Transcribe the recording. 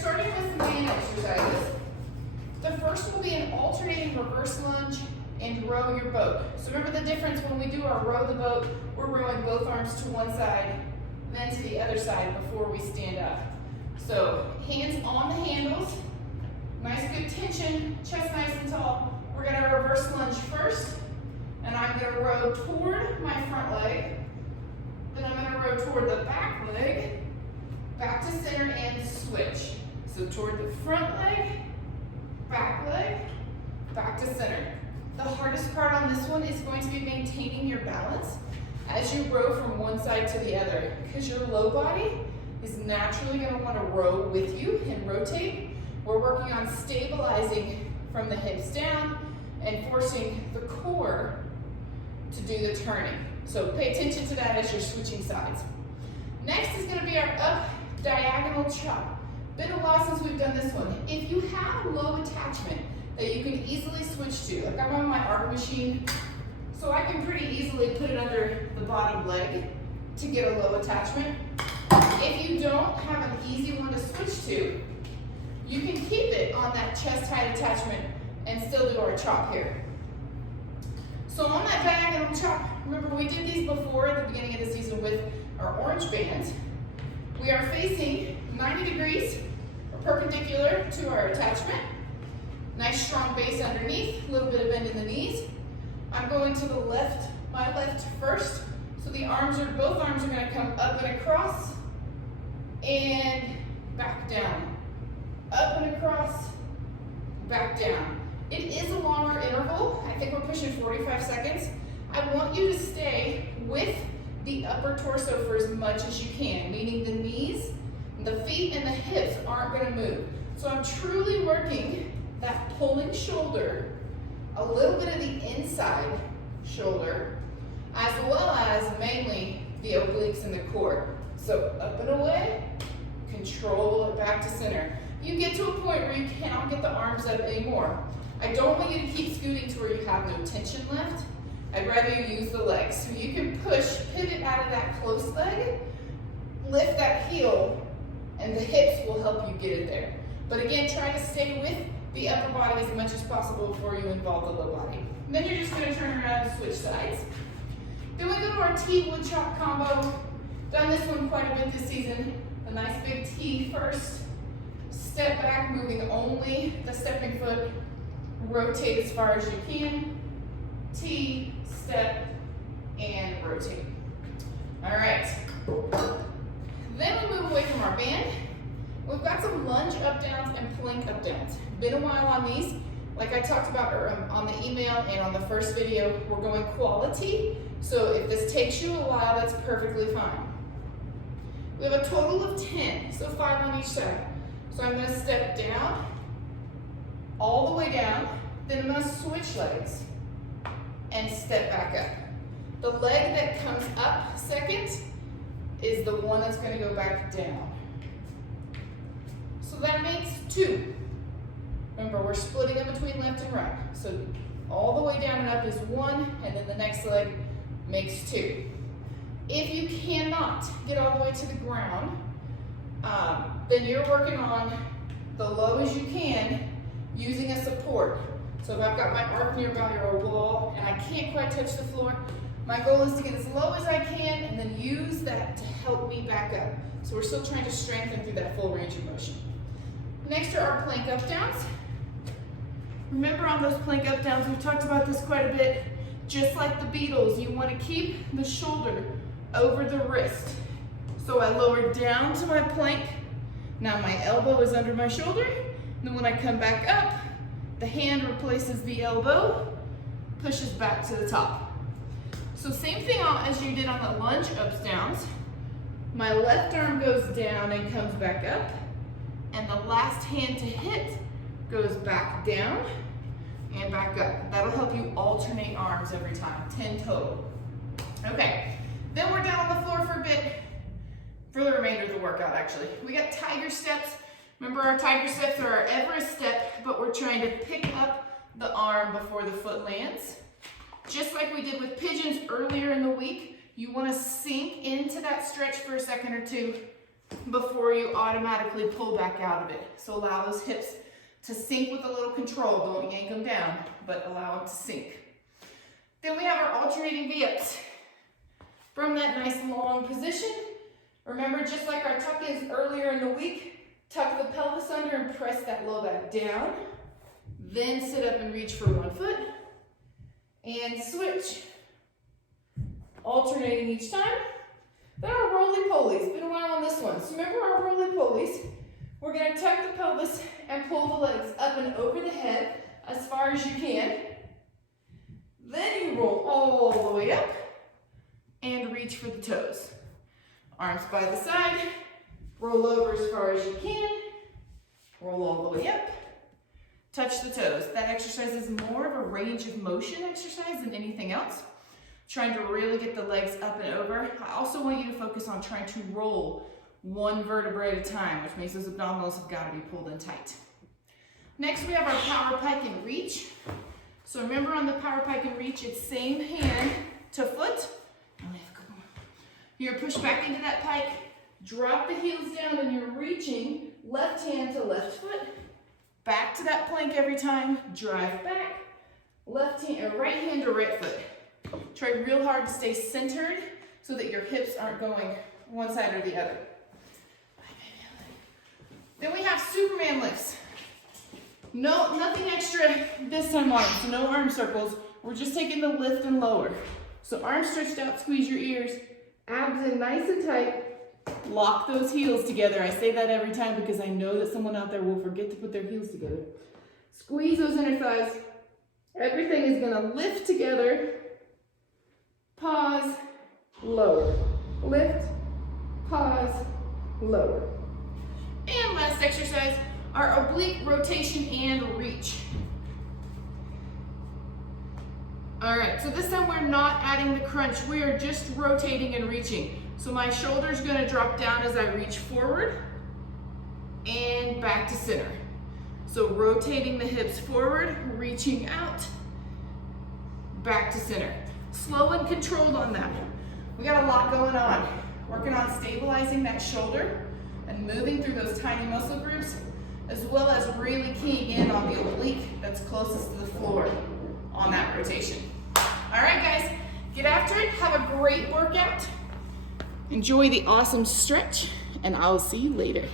starting with some band exercises. The first will be an alternating reverse lunge and row your boat. So remember the difference when we do our row the boat, we're rowing both arms to one side, then to the other side before we stand up. So hands on the handles, nice good tension, chest nice and tall. We're gonna reverse lunge first, and I'm gonna row toward my front leg. Then I'm gonna row toward the back leg, back to center and switch. So toward the front leg, back to center. The hardest part on this one is going to be maintaining your balance as you row from one side to the other, because your low body is naturally going to want to row with you and rotate. We're working on stabilizing from the hips down and forcing the core to do the turning. So pay attention to that as you're switching sides. Next is going to be our up diagonal chop. Been a while since we've done this one. If you have low attachment that you can easily switch to, like I'm on my arc machine, so I can pretty easily put it under the bottom leg to get a low attachment. If you don't have an easy one to switch to, you can keep it on that chest height attachment and still do our chop here. So on that diagonal chop, remember we did these before at the beginning of the season with our orange band. We are facing 90 degrees or perpendicular to our attachment. Nice strong base underneath, a little bit of bend in the knees. I'm going to the left, my left first. So the both arms are gonna come up and across and back down. Up and across, back down. It is a longer interval. I think we're pushing 45 seconds. I want you to stay with the upper torso for as much as you can, meaning the knees, the feet, and the hips aren't gonna move. So I'm truly working that pulling shoulder, a little bit of the inside shoulder, as well as mainly the obliques and the core. So up and away, control it back to center. You get to a point where you cannot get the arms up anymore. I don't want you to keep scooting to where you have no tension left. I'd rather you use the legs. So you can push, pivot out of that close leg, lift that heel, and the hips will help you get it there. But again, try to stay with the upper body as much as possible before you involve the low body. And then you're just gonna turn around and switch sides. Then we go to our T wood chop combo. Done this one quite a bit this season. A nice big T first. Step back, moving only the stepping foot. Rotate as far as you can. T, step, and rotate. All right. Then we move away from our band. We've got some lunge up downs and plank up downs. Been a while on these. Like I talked about on the email and on the first video, we're going quality. So if this takes you a while, that's perfectly fine. We have a total of 10, so 5 on each side. So I'm gonna step down, all the way down, then I'm gonna switch legs and step back up. The leg that comes up second is the one that's gonna go back down. So that makes 2. Remember, we're splitting in between left and right. So all the way down and up is 1, and then the next leg makes 2. If you cannot get all the way to the ground, then you're working on the low as you can using a support. So if I've got my arc nearby or a wall and I can't quite touch the floor, my goal is to get as low as I can and then use that to help me back up. So we're still trying to strengthen through that full range of motion. Next are our plank up downs. Remember on those plank up downs, we've talked about this quite a bit. Just like the Beatles, you want to keep the shoulder over the wrist. So I lower down to my plank. Now my elbow is under my shoulder. And then when I come back up, the hand replaces the elbow, pushes back to the top. So same thing as you did on the lunge ups downs. My left arm goes down and comes back up. And the last hand to hit goes back down and back up. That'll help you alternate arms every time, 10 total. Okay, then we're down on the floor for a bit, for the remainder of the workout actually. We got tiger steps. Remember our tiger steps are our Everest step, but we're trying to pick up the arm before the foot lands. Just like we did with pigeons earlier in the week, you wanna sink into that stretch for a second or two, before you automatically pull back out of it. So allow those hips to sink with a little control. Don't yank them down, but allow them to sink. Then we have our alternating V-ups. From that nice long position, remember, just like our tuck-ins earlier in the week, tuck the pelvis under and press that low back down. Then sit up and reach for one foot. And switch. Alternating each time. Then our roly-polies. Been a while on this one. So remember our roly-polies. We're going to tuck the pelvis and pull the legs up and over the head as far as you can. Then you roll all the way up and reach for the toes. Arms by the side. Roll over as far as you can. Roll all the way up. Touch the toes. That exercise is more of a range of motion exercise than anything else. Trying to really get the legs up and over. I also want you to focus on trying to roll one vertebra at a time, which means those abdominals have got to be pulled in tight. Next, we have our power pike and reach. So remember, on the power pike and reach, it's same hand to foot. You're pushed back into that pike, drop the heels down, and you're reaching left hand to left foot. Back to that plank every time, drive back, left hand, or right hand to right foot. Try real hard to stay centered so that your hips aren't going one side or the other. Then we have Superman lifts. No, nothing extra this time on, so no arm circles. We're just taking the lift and lower. So arms stretched out, squeeze your ears, abs in nice and tight. Lock those heels together. I say that every time because I know that someone out there will forget to put their heels together. Squeeze those inner thighs. Everything is going to lift together. Pause, lower. Lift, pause, lower. And last exercise, our oblique rotation and reach. All right, so this time we're not adding the crunch. We are just rotating and reaching. So my shoulder's gonna drop down as I reach forward and back to center. So rotating the hips forward, reaching out, back to center. Slow and controlled on that. We got a lot going on. Working on stabilizing that shoulder and moving through those tiny muscle groups, as well as really keying in on the oblique that's closest to the floor on that rotation. All right, guys, get after it. Have a great workout. Enjoy the awesome stretch, and I'll see you later.